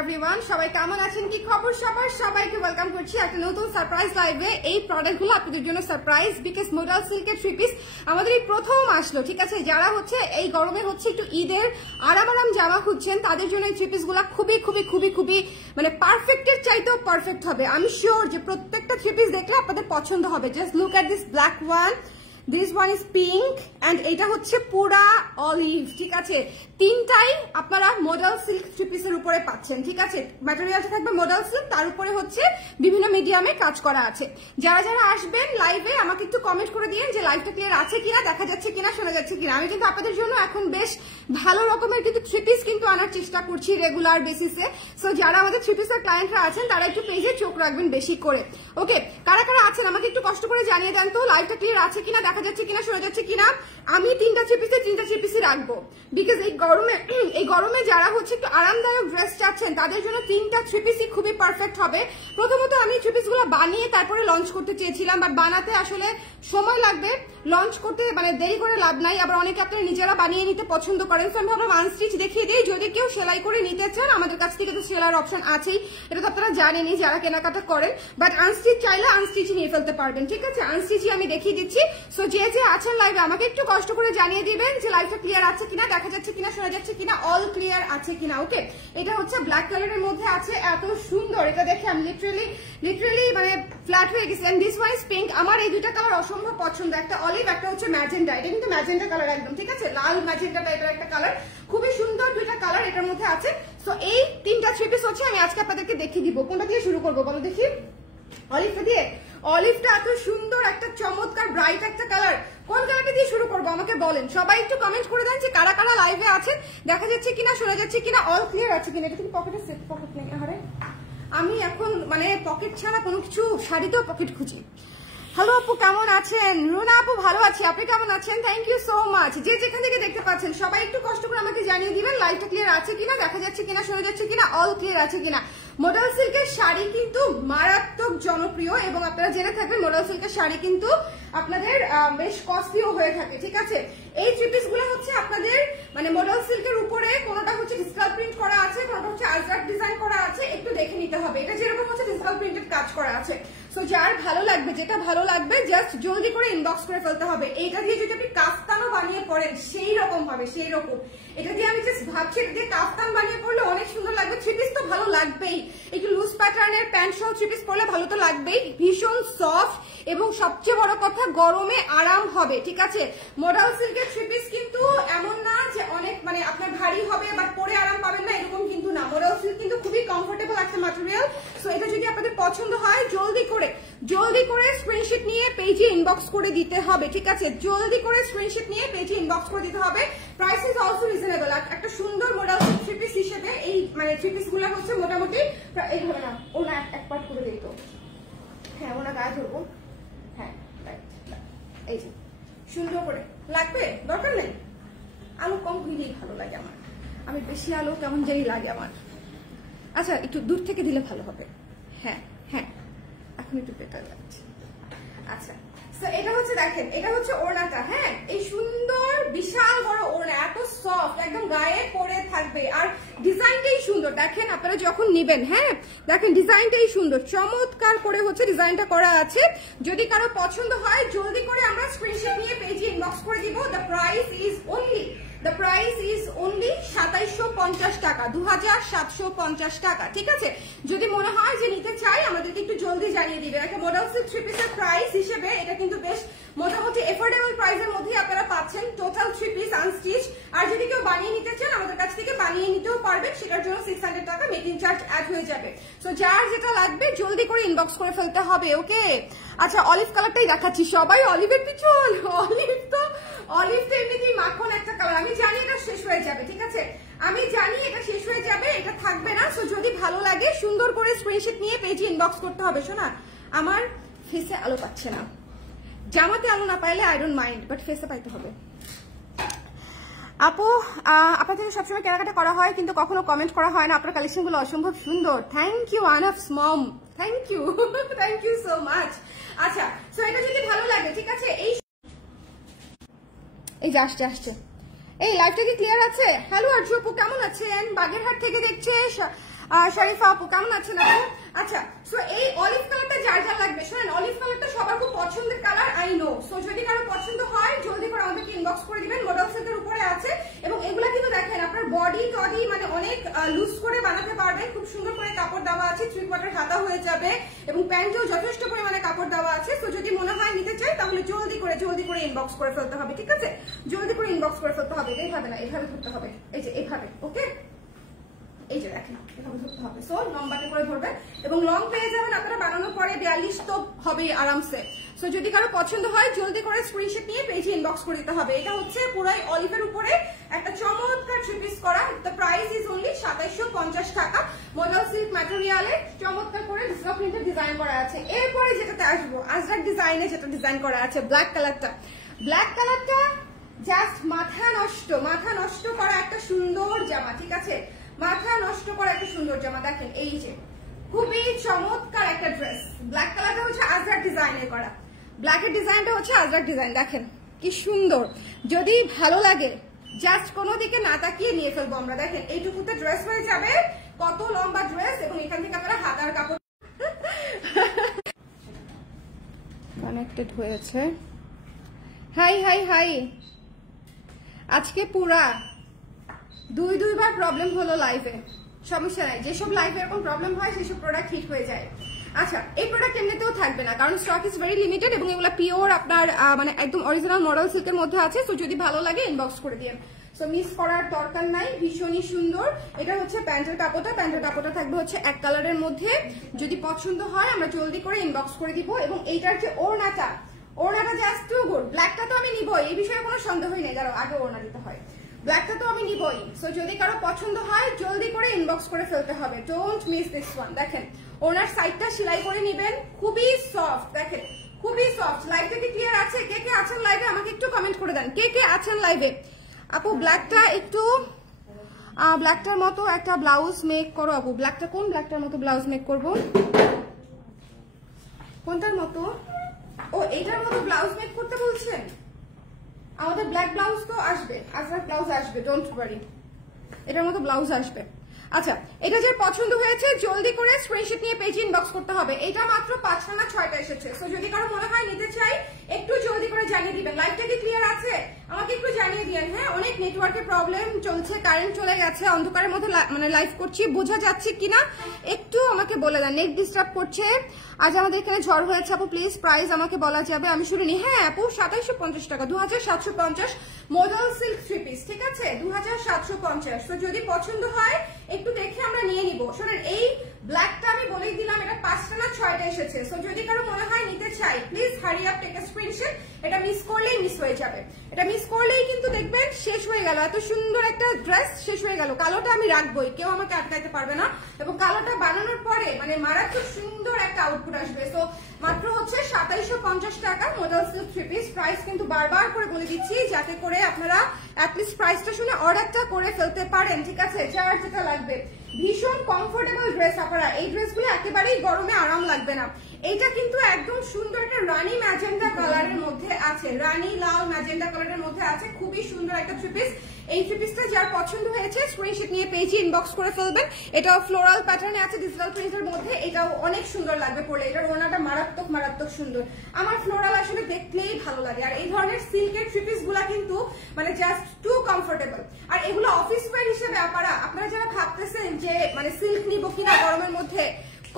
Everyone, সবাই কেমন আছেন, কি খবর সবার? সবাইকে ওয়েলকাম করছি একটা নতুন সারপ্রাইজ লাইভে। এই প্রোডাক্টগুলো আপনাদের জন্য সারপ্রাইজ, বিকজ মোডাল সিল্কের থ্রি পিস আমাদের এই প্রথম আসলো, ঠিক আছে? যারা হচ্ছে এই গরমে হচ্ছে একটু ঈদের আরাম জামা খুঁজছেন তাদের জন্য এই থ্রি পিসগুলো খুবই খুবই খুবই খুবই মানে পারফেক্টের চাইতেও পারফেক্ট হবে। আমি শিওর যে প্রত্যেকটা থ্রি পিস দেখলে আপনাদের পছন্দ হবে। Just look at this black one, this one is pink and এটা হচ্ছে পুরা অলিভ, ঠিক আছে? তিনটাই আপনারা মোডাল সিল্ক থ্রি পিসের উপরে পাচ্ছেন, ঠিক আছে? ম্যাটেরিয়ালটা থাকবে মোডাল সিল্ক, তার উপরে হচ্ছে বিভিন্ন মিডিয়ামে কাজ করা আছে। যারা যারা আসবেন লাইভে আমাকে একটু কমেন্ট করে দিন যে লাইভটা ক্লিয়ার আছে কিনা, দেখা যাচ্ছে কিনা, শোনা যাচ্ছে কিনা। আমি কিন্তু আপনাদের জন্য এখন বেশ ভালো রকমের কিন্তু থ্রি পিস কিন্তু আনার চেষ্টা করছি রেগুলার বেসিসে। সো যারা আমাদের থ্রি পিসের ক্লায়েন্টরা আছেন তারা একটু পেজে চোখ রাখবেন বেশি করে। ওকে, কারা কারা আছেন আমাকে একটু কষ্ট করে জানিয়ে দেন তো লাইভটা ক্লিয়ার আছে কিনা, দেখা যাচ্ছে কিনা, শোনা যাচ্ছে কিনা। আমি তিনটা থ্রি পিসই রাখবো, বিকজ এই গরমে যারা হচ্ছে একটু আরামদায়ক ড্রেস চাচ্ছেন তাদের জন্য তিনটা থ্রি পিসই খুবই পারফেক্ট হবে। প্রথমত আমি থ্রি পিসগুলো বানিয়ে তারপরে লঞ্চ করতে চেয়েছিলাম, বাট বানাতে আসলে সময় লাগবে, লঞ্চ করতে মানে দেরি করে লাভ নাই। আবার অনেকে আপনারা নিজেরা বানিয়ে নিতে পছন্দ করেন, তো আমি ভাবলাম আনস্টিচ দেখিয়ে দিই। যদি কেউ সেলাই করে নিতে চান আমাদের কাছ থেকে তো সেলাইয়ের অপশন আছেই, এটা তো আপনারা জানেনই যারা কেনাকাটা করেন। বাট আনস্টিচ চাইলে আনস্টিচ নিয়ে ফেলতে পারবেন, ঠিক আছে? আনস্টিচই আমি দেখিয়ে দিচ্ছি। সো যে যে আছেন লাইভে আমাকে একটু কষ্ট করে জানিয়ে দিবেন যে লাইভটা ক্লিয়ার আছে কিনা, দেখা যাচ্ছে কিনা, শোনা যাচ্ছে কিনা, অল ক্লিয়ার আছে কিনা। ওকে, এটা হচ্ছে ব্ল্যাক কালারের মধ্যে আছে, এত সুন্দর। এটা দেখে আমি লিটারালি মানে ফ্ল্যাট হয়ে গেছি। And this one is pink. আমার এই দুইটা কালার অসম্ভব পছন্দ, একটা অলিভ, একটা হচ্ছে ম্যাজেন্ডা। এটা কিন্তু ম্যাজেন্ডা কালার একদম, ঠিক আছে? লাল ম্যাজেন্ডা টাইপের একটা কালার, খুবই সুন্দর দুইটা কালার এটার মধ্যে আছে। সো এই তিনটা থ্রি পিস হচ্ছে আমি আজকে আপনাদেরকে দেখিয়ে দিব। কোনটা দিয়ে শুরু করবো বলো দেখি? অলিভটা দিয়ে। অলিভটা এত সুন্দর একটা চমৎকার ব্রাইট একটা কালার, কোন কালারটা দিয়ে শুরু করবো আমাকে বলেন। সবাই একটু কমেন্ট করে দেন যে কারা কারা লাইভে আছেন, দেখা যাচ্ছে কিনা, শোনা যাচ্ছে কিনা, অল ক্লিয়ার আছে কিনা। এটা কিন্তু পকেটে সেট, পকেট নেই। আরে আমি এখন মানে পকেট ছাড়া কোনো কিছু শাড়িতেও পকেট খুঁজি। হ্যালো আপু, কেমন আছেন? রুনা আপু, ভালো আছি, আপনি কেমন আছেন? Thank you so much. যে যেখান থেকে দেখতে পাচ্ছেন সবাই একটু কষ্ট করে আমাকে জানিয়ে দিবেন লাইভটা ক্লিয়ার আছে কিনা, দেখা যাচ্ছে কিনা, শোনা যাচ্ছে কিনা, অল ক্লিয়ার আছে কিনা। মোডাল সিল্কের শাড়ি কিন্তু মারাত্মক জনপ্রিয় এবং আপনারা জেনে থাকবেন মোডাল সিল্কের শাড়ি কিন্তু আপনাদের বেশ কস্টলিও হয়ে থাকে, ঠিক আছে? এই থ্রি পিস গুলো হচ্ছে আপনাদের মানে মোডাল সিল্কের উপরে কোনটা হচ্ছে ডিজিটাল প্রিন্ট করা আছে, কোনটা হচ্ছে আজরাক ডিজাইন করা আছে, একটু দেখে নিতে হবে। এটা যেরকম হচ্ছে ডিজিটাল প্রিন্টেড কাজ করা আছে। সো যার ভালো লাগবে, যেটা ভালো লাগবে জাস্ট জলদি করে ইনবক্স করে ফেলতে হবে। এইটা দিয়ে যদি আপনি কাফতানও বানিয়ে পড়েন সেই রকম হবে, সেই রকম। এটা দিয়ে আমি জাস্ট ভাবছি এটা দিয়ে কাফতান বানিয়ে পড়লে অনেক সুন্দর লাগবে। থ্রি পিস তো ভালো লাগবেই, একটু লুজ প্যাটার্নের প্যান্ট সহ থ্রি পিস পরলে ভালো তো লাগবেই। ভীষণ সফট এবং সবচেয়ে বড় কথা গরমে আরাম হবে, ঠিক আছে? মোডাল সিল্কের থ্রি পিস কিন্তু এমন না যে অনেক মানে আপনার ভারী হবে বা পরে আরাম পাবেন না, এরকম কিন্তু না। মোডাল সিল্ক কিন্তু খুবই কমফোর্টেবল একটা ম্যাটেরিয়াল। সো এটা যদি আপনাদের পছন্দ হয় জলদি করে স্ক্রিনশট নিয়ে পেজে ইনবক্স করে দিতে হবে, ঠিক আছে? জলদি করে স্ক্রিনশট নিয়ে পেজে ইনবক্স করে দিতে হবে। Price is also reasonable. একটা সুন্দর মোডাল সিল্ক থ্রি পিস হিসেবে এই মানে থ্রি পিস গুলো হচ্ছে মোটামুটি এই ধরে না, ওনা এক পার্ট করে দিই তো, হ্যাঁ ওনা গায়ে ধরবো, হ্যাঁ এই যে সুন্দর করে লাগবে, দরকার নেই। আলো কম হইলেই ভালো লাগে আমার, আমি বেশি আলো কেমন জানি লাগে আমার। আচ্ছা একটু দূর থেকে দিলে ভালো হবে, হ্যাঁ হ্যাঁ এখন একটু বেটার লাগছে। আচ্ছা এটা হচ্ছে দেখেন, এটা হচ্ছে ওড়নাটা, হ্যাঁ এই সুন্দর বিশাল বড় ওড়না, এত সফট, একদম গায়ে পরে থাকবে। আর ডিজাইনটাই সুন্দর, দেখেন আপনারা যখন নিবেন, হ্যাঁ দেখেন ডিজাইনটাই সুন্দর, চমৎকার করে হচ্ছে ডিজাইনটা করা আছে। যদি কারো পছন্দ হয় জলদি করে আমরা স্ক্রিনশট নিয়ে পেজে ইনবক্স করে দিব। দ্য প্রাইস ইজ অনলি 2750 টাকা, 2750 টাকা, ঠিক আছে? যদি মনে হয় যে নিতে চাই আমাদেরকে একটু জলদি জানিয়ে দিবেন। একটা মোডাল সিল্ক থ্রি পিসের প্রাইস হিসেবে এটা কিন্তু বেশ মোটামুটি এফোর্ডেবল প্রাইসের মধ্যে আপনারা পাচ্ছেন টোটাল থ্রি পিস আনস্টিচ। আর যদি কেউ বানিয়ে নিতে চান আমাদের কাছ থেকে বানিয়ে নিতেও পারবেন, সেটার জন্য 600 টাকা মেকিং চার্জ অ্যাড হয়ে যাবে। সো যার যেটা লাগবে জলদি করে ইনবক্স করে ফেলতে হবে, ওকে? আচ্ছা অলিভ কালারটাই দেখাচ্ছি, সবাই অলিভের পিছন। অলিভ তো এমনিতেই মাখন একটা কালার, আমি জানি এটা শেষ হয়ে যাবে, ঠিক আছে? আমি জানি এটা শেষ হয়ে যাবে, এটা থাকবে না। সো যদি ভালো লাগে সুন্দর করে স্ক্রিনশট নিয়ে পেজে ইনবক্স করতে হবে। শোনা আমার ফেসে আলো পাচ্ছে না, জামাতে আলো না পাইলে আই ডোন্ট মাইন্ড, বাট ফেসে পাইতে হবে। আপু আপনার থেকে সবসময় কেনাকাটা করা হয় কিন্তু কখনো কমেন্ট করা হয় না, আপনার কালেকশন গুলো অসম্ভব সুন্দর। থ্যাংক ইউ আনফস mom, thank you so much. আচ্ছা সো এটা যদি ভালো লাগে, ঠিক আছে? এই যে আসছে এই লাইভটা কি ক্লিয়ার আছে? হ্যালো আরজু আপু, কেমন আছেন? বাগেরহাট থেকে দেখছে শরীফা আপু কেমন আছেন আপু? আচ্ছা, সো এই অলিভ কালারটা যার যার লাগবে, শুনেন অলিভ কালারটা সবার খুব পছন্দের কালার, আই নো। সো যদি কারো পছন্দ হয় জলদি করে আমাদেরকে ইনবক্স করে দিবেন। মডেল সিল্কের উপরে আছে এবং এগুলা কিন্তু দেখেন আপনার বডি টডি মানে অনেক লুজ করে বানাতে পারবেন। খুব সুন্দর করে কাপড় দেওয়া আছে, 3/4 হাতা হয়ে যাবে এবং প্যান্টেও যথেষ্ট পরিমাণে কাপড় দেওয়া আছে। সো যদি মনে হয় নিতে চাই তাহলে জলদি করে ইনবক্স করে ফেলতে হবে, ঠিক আছে? জলদি করে ইনবক্স করে ফেলতে হবে, এইভাবে না, এইভাবে ধরতে হবে, এই যে এইভাবে, ওকে? এই যে দেখেন এভাবে ধরতে হবে। সো লম্বাটে করে ধরবেন এবং লং পেয়ে যাবেন আপনারা বানানোর পরে 42 তো হবে আরামসে। সো যদি কারো পছন্দ হয় জলদি করে স্ক্রিনশট নিয়ে পেজে ইনবক্স করে দিতে হবে। এটা হচ্ছে পুরাই অলিভের উপরে একটা চমৎকার 3 পিস করা। দ্য প্রাইস ইজ অনলি 2750 টাকা। মডেল সিল্ক ম্যাটেরিয়ালে চমৎকার করে ডিজিটাল প্রিন্টের ডিজাইন করা আছে। এরপরে যেটাতে আসবো আজরাক ডিজাইনে যেটা ডিজাইন করা আছে ব্ল্যাক কালারটা। ব্ল্যাক কালারটা জাস্ট মাথা নষ্ট করা একটা সুন্দর জামা, ঠিক আছে? মাথা নষ্ট করা একটা সুন্দর জামা। দেখেন এই যে খুবই চমৎকার একটা ড্রেস। ব্ল্যাক কালারটা হচ্ছে আজরাক ডিজাইনে করা, ব্ল্যাকের ডিজাইনটা হচ্ছে আজরাক ডিজাইন। দেখেন কি সুন্দর। যদি ভালো লাগে জাস্ট কোনো দিকে না তাকিয়ে নিয়ে ফেলবো আমরা। দেখেন এইটুকুতে ড্রেস হয়ে যাবে, কত লম্বা ড্রেস এবং এখান থেকে আপনারা হাতার কাপড় কানেক্টেড হয়েছে। হাই আজকে পুরা দুইবার প্রবলেম হলো লাইভে। সমস্যা নাই, যেসব লাইভে এরকম প্রবলেম হয় সেসব প্রোডাক্ট হিট হয়ে যায়। আচ্ছা, এই প্রোডাক্ট এমনিতেও থাকবে না কারণ স্টক ইজ ভেরি লিমিটেড এবং এগুলো পিওর আপনার মানে একদম অরিজিনাল মডেল সিল্কের মধ্যে আছে। সো যদি ভালো লাগে ইনবক্স করে দিন। সো মিস করার দরকার নাই, ভীষণই সুন্দর। এটা হচ্ছে প্যান্টের কাপড়টা থাকবে হচ্ছে এক কালারের মধ্যে। যদি পছন্দ হয় আমরা জলদি করে ইনবক্স করে দিব। এবং এইটার যে ওড়নাটা জাস্ট টু গুড। ব্ল্যাকটা তো আমি নিবই, এই বিষয়ে কোনো সন্দেহই নেই, যারা আগে ওড়না দিতে হয়। ব্ল্যাকটা তো আমি নিবই। সো যদি কারো পছন্দ হয় জলদি করে ইনবক্স করে ফেলতে হবে। Don't miss this one. দেখেন ওনার সাইডটা সেলাই করে নেবেন, খুবই সফট। দেখেন খুবই সফট। লাইভটা কি ক্লিয়ার আছে? কে কে আছেন লাইভে আমাকে একটু কমেন্ট করে দেন। কে আছেন লাইভে? আপু ব্ল্যাকটা একটু ব্ল্যাকটার মতো একটা ব্লাউজ মেক করো আপু। ব্ল্যাকটা কোন ব্ল্যাকটার মতো ব্লাউজ মেক করবো? কোনটার মতো? ও এইটার মতো ব্লাউজ মেক করতে বলছেন? আমাদের ব্ল্যাক ব্লাউজ তো আসবে, আজরাক ব্লাউজ আসবে, ডোন্ট ওয়ারি, এটার মতো ব্লাউজ আসবে। আচ্ছা, এটা যে পছন্দ হয়েছে জলদি করে স্ক্রিনশট নিয়ে পেজে ইনবক্স করতে হবে। এটা মাত্র 5টা না 6টা এসেছে। সো যদি কারো মনে হয় নিতে চাই একটু জলদি করে জানিয়ে দিবেন। লাইভটা কি ক্লিয়ার আছে আমাকে একটু জানিয়ে দিবেন। হ্যাঁ, অনেক নেটওয়ার্কের প্রবলেম চলছে, কারেন্ট চলে গেছে, অন্ধকারের মধ্যে মানে লাইভ করছি, বোঝা যাচ্ছে কিনা একটু আমাকে বলে দেন। নেট ডিস্টার্ব করছে। আজ আমাদের এখানে ঝড় হয়েছে আপু, প্লিজ প্রাইস আমাকে বলা যাবে? আমি শুনিনি। হ্যাঁ আপু 2750 টাকা, 2750 মডেল সিল্ক 3 পিস, ঠিক আছে? 2750। তো যদি পছন্দ হয় একটু দেখে আমরা নিয়ে নিব। শোনেন এই ব্ল্যাকটা আমি বলেই দিলাম, এটা 5টা না 6টা এসেছে। সো যদি কারো মনে হয় নিতে চাই please hurry up, take a screenshot. এটা মিস করলেই মিস হয়ে যাবে, এটা মিস করলেই কিন্তু দেখবেন শেষ হয়ে গেল। এত সুন্দর একটা ড্রেস শেষ হয়ে গেল। কালোটা আমি রাখবোই, কেউ আমাকে আটকাইতে পারবে না। এবং কালোটা বানানোর পরে মানে মারাত্মক সুন্দর একটা আউটপুট আসবে। সো মাত্র হচ্ছে 2750 টাকা মডেল সিল্ক 3 পিস। প্রাইস কিন্তু বারবার করে বলে দিচ্ছি যাতে করে আপনারা অ্যাটলিস্ট প্রাইসটা শুনে অর্ডারটা করে ফেলতে পারেন, ঠিক আছে? যার যেটা লাগবে। ভীষণ কমফোর্টেবল ড্রেস আপনারা, এই ড্রেসগুলো একেবারেই গরমে আরাম লাগবে না। এইটা কিন্তু একদম সুন্দর একটা রানী ম্যাজেন্ডা কালারের মধ্যে আছে, রানী লাল ম্যাজেন্ডা কালারের মধ্যে আছে। খুবই সুন্দর একটা 3 পিস। এই 3 পিসটা যার পছন্দ হয়েছে স্ক্রিনশট নিয়ে পেজে ইনবক্স করে ফেলবেন। এটাও ফ্লোরাল প্যাটার্নে আছে ডিজিটাল প্রিন্টের মধ্যে। এটাও অনেক সুন্দর লাগবে পরলে। এটার ওড়নাটা মারাত্মক সুন্দর। আমার ফ্লোরাল আসলে দেখলেই ভালো লাগে। আর এই ধরনের সিল্কের 3 পিস গুলা কিন্তু মানে জাস্ট টু কমফোর্টেবল। আর এগুলো অফিস ওয়্যার হিসেবে আপনারা যারা ভাবতেছেন যে মানে সিল্ক নিবো কিনা গরমের মধ্যে,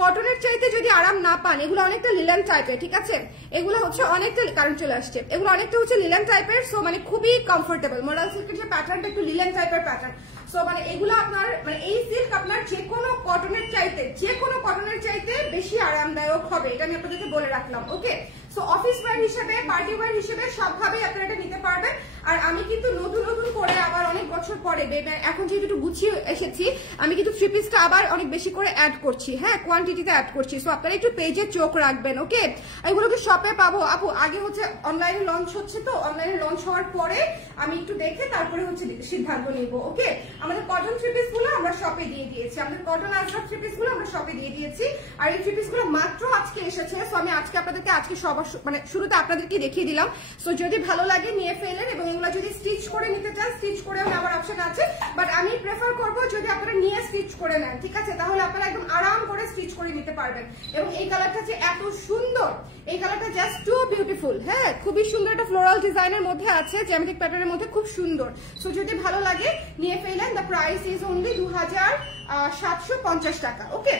কটনের চাইতে যদি আরাম না পান, এগুলো অনেকটা লিলেন টাইপের, ঠিক আছে? এগুলো হচ্ছে অনেকটা কারেন্ট চলে আসছে, এগুলো অনেকটা হচ্ছে লিলেন টাইপের। সো মানে খুবই কমফোর্টেবল। মডেল সিল্কের যে প্যাটার্নটা একটু লিলেন টাইপের প্যাটার্ন। সো মানে এগুলো আপনার মানে এই সিল্ক আপনার যে কোনো কটনের চাইতে বেশি আরামদায়ক হবে, এটা আমি আপনাদেরকে বলে রাখলাম, ওকে? সো অফিস ওয়্যার হিসেবে, পার্টি ওয়্যার হিসেবে সবভাবেই আপনারা এটা নিতে পারবেন। আর আমি কিন্তু নতুন করে আবার অনেক বছর পরে এখন যেহেতু একটু গুছিয়ে এসেছি, আমি কিন্তু 3 পিসটা আবার অনেক বেশি করে অ্যাড করছি। হ্যাঁ, কোয়ান্টিটিতে অ্যাড করছি। সো আপনারা একটু পেজে চোখ রাখবেন, ওকে? এগুলোকে শপে পাবো আপু? আগে হচ্ছে অনলাইনে লঞ্চ হচ্ছে, তো অনলাইনে লঞ্চ হওয়ার পরে আমি একটু দেখে তারপরে হচ্ছে সিদ্ধান্ত নিব, ওকে? আমাদের কটন 3 পিস গুলো আমরা শপে দিয়ে দিয়েছি, আমাদের কটন আজরাক থ্রি পিস গুলো আমরা শপে দিয়ে দিয়েছি। আর এই থ্রি পিস গুলো মাত্র আজকে এসেছে, সো আমি আজকে আপনাদেরকে আজকে সবার মানে শুরুতে আপনাদেরকে দেখিয়ে দিলাম। সো যদি ভালো লাগে নিয়ে ফেলেন, এবং এগুলো যদি স্টিচ করে নিতে চান স্টিচ করেও নেওয়ার অপশন আছে, বাট আমি প্রেফার করব যদি আপনারা নিয়ে স্টিচ করে নেন, ঠিক আছে, তাহলে আপনারা একদম আরাম করে স্টিচ করে নিতে পারবেন। এবং এই কালারটা যে এত সুন্দর, এই কালারটা জাস্ট টু বিউটিফুল। হ্যাঁ, খুবই সুন্দর একটা ফ্লোরাল ডিজাইনের মধ্যে আছে, জ্যামিতিক প্যাটার্নের মধ্যে, খুব সুন্দর। সো যদি ভালো লাগে নিয়ে ফেলেন। দ্য প্রাইস ইজ অনলি 2750 টাকা। ওকে,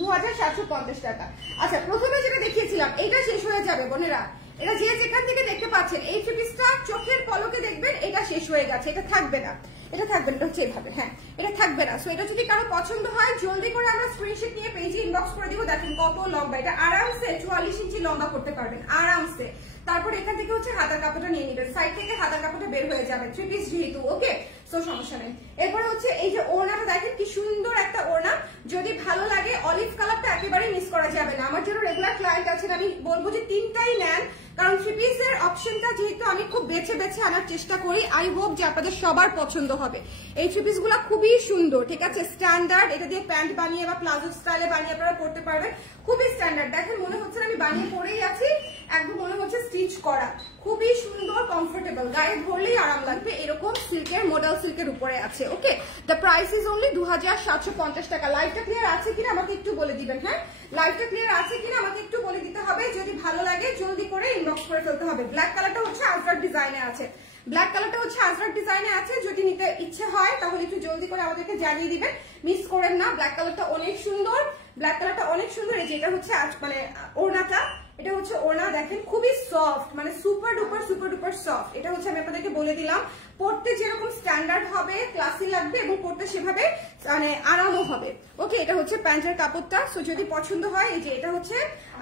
2750 টাকা। আচ্ছা, প্রথমে যেটা দেখিয়েছিলাম এটা শেষ হয়ে যাবে বোনেরা, এটা যে যেখান থেকে দেখতে পাচ্ছেন এই থ্রি পিসটা চোখের পলকে দেখবেন এটা শেষ হয়ে গেছে, এটা থাকবে না, এটা থাকবে না, এটা হচ্ছে এইভাবে। হ্যাঁ, এটা থাকবে না। সো এটা যদি কারো পছন্দ হয় জলদি করে আমরা স্ক্রিনশট নিয়ে পেজে ইনবক্স করে দিব। দেখেন কত লম্বা, এটা আরামসে 44 ইঞ্চি লম্বা করতে পারবেন আরামসে। তারপর এখান থেকে হচ্ছে হাতার কাপড়টা নিয়ে নেবেন, সাইড থেকে হাতার কাপড়টা বের হয়ে যাবে, থ্রি পিস যেহেতু। ওকে, সো সমস্যা নেই। এরপর হচ্ছে এই যে ওড়নাটা দেখেন কি সুন্দর একটা ওড়না, যদি ভালো লাগে অলিভ কালারটা একেবারে মিস করা যাবে না। আমার জন্য রেগুলার ক্লায়েন্ট আছেন, আমি বলবো যে তিনটাই নেন, কারণ থ্রি পিসের অপশনটা যেহেতু আমি খুব বেছে বেছে আনার চেষ্টা করি, আই হোপ যে আপনাদের সবার পছন্দ হবে। এই থ্রি পিস গুলা খুবই সুন্দর, ঠিক আছে, স্ট্যান্ডার্ড। এটা দিয়ে প্যান্ট বানিয়ে বা প্লাজো স্টাইলে বানিয়ে আপনারা পরতে পারবেন, খুবই স্ট্যান্ডার্ড। দেখেন মনে হচ্ছে আমি বানিয়ে পরেই আছি, একদম মনে হচ্ছে স্টিচ করা, খুবই সুন্দর, কমফোর্টেবল, গায়ে ধরলেই আরাম লাগবে, এরকম সিল্কের মডেল সিল্কের উপরে আছে। ওকে, দ্য প্রাইস ইজ অনলি 2750 টাকা। লাইভটা ক্লিয়ার আছে কিনা আমাকে একটু বলে দিবেন। হ্যাঁ, লাইভটা ক্লিয়ার আছে কিনা আমাকে একটু বলে দিতে হবে। যদি ভালো লাগে জলদি করে ইনবক্স করে ফেলতে হবে। ব্ল্যাক কালারটা হচ্ছে আজরাক ডিজাইনে আছে, ব্ল্যাক কালারটা হচ্ছে আজরাক ডিজাইনে আছে। যদি নিতে ইচ্ছে হয় তাহলে একটু জলদি করে আমাদেরকে জানিয়ে দিবেন, মিস করেন না। ব্ল্যাক কালারটা অনেক সুন্দর, ব্ল্যাক কালারটা অনেক সুন্দর। এই যে এটা হচ্ছে মানে ওড়নাটা, এটা হচ্ছে ওড়না, দেখেন খুবই সফট, মানে সুপার ডুপার সফট। এটা হচ্ছে আমি আপনাদেরকে বলে দিলাম, পড়তে যেরকম স্ট্যান্ডার্ড হবে, ক্লাসি লাগবে, এবং পড়তে সেভাবে মানে আরামও হবে। ওকে, এটা হচ্ছে প্যান্টের কাপড়টা। সো যদি পছন্দ হয়, এই যে এটা হচ্ছে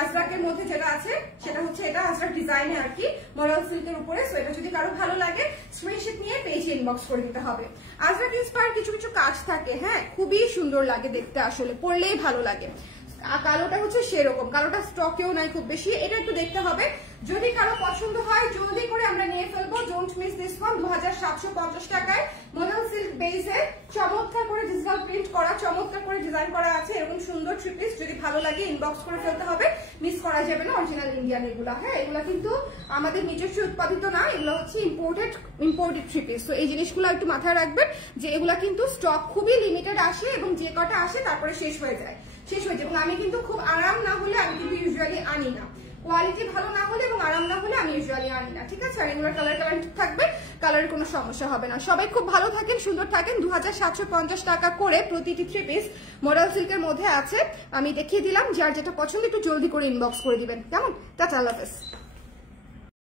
আজরাকের মধ্যে যেটা আছে সেটা হচ্ছে এটা আজরাক ডিজাইনে আর কি, মডেল সিল্কের উপরে। সো এটা যদি কারো ভালো লাগে স্ক্রিনশট নিয়ে পেজে ইনবক্স করে দিতে হবে। আজরাক ইন্সপায়ার কিছু কিছু কাজ থাকে, হ্যাঁ, খুবই সুন্দর লাগে দেখতে, আসলে পরলেই ভালো লাগে। কালোটা হচ্ছে সেরকম, কালোটা স্টকেও নাই খুব বেশি, এটা একটু দেখতে হবে। যদি কারো পছন্দ হয় জলদি করে আমরা নিয়ে ফেলবো, ডোন্ট মিস দিস ওয়ান। 2750 টাকায় মডেল সিল্ক বেসে চমৎকার করে ডিজিটাল প্রিন্ট করা, চমৎকার করে ডিজাইন করা আছে, এরকম সুন্দর থ্রি পিস। যদি ভালো লাগে ইনবক্স করে ফেলতে হবে, মিস করা যাবে না। অরিজিনাল ইন্ডিয়ান এগুলা, হ্যাঁ, এগুলা কিন্তু আমাদের নিজস্ব উৎপাদিত না, এগুলো হচ্ছে ইম্পোর্টেড থ্রি পিস। তো এই জিনিসগুলো একটু মাথায় রাখবেন যে এগুলা কিন্তু স্টক খুবই লিমিটেড আসে, এবং যে কটা আসে তারপরে শেষ হয়ে যায়। এবং আমি কিন্তু খুব আরাম না হলে আমি কিন্তু ইউজুয়ালি আনি না, কোয়ালিটি ভালো না হলে এবং আরাম না হলে আমি ইউজুয়ালি আনি না, ঠিক আছে। আর এগুলোর কালার থাকবে, কালারের কোনো সমস্যা হবে না। সবাই খুব ভালো থাকেন, সুন্দর থাকেন। 2750 টাকা করে প্রতিটি থ্রি পিস মডেল সিল্কের মধ্যে আছে, আমি দেখিয়ে দিলাম। যার যেটা পছন্দ একটু জলদি করে ইনবক্স করে দিবেন, কেমন? টাটা, আল্লাহ হাফেজ।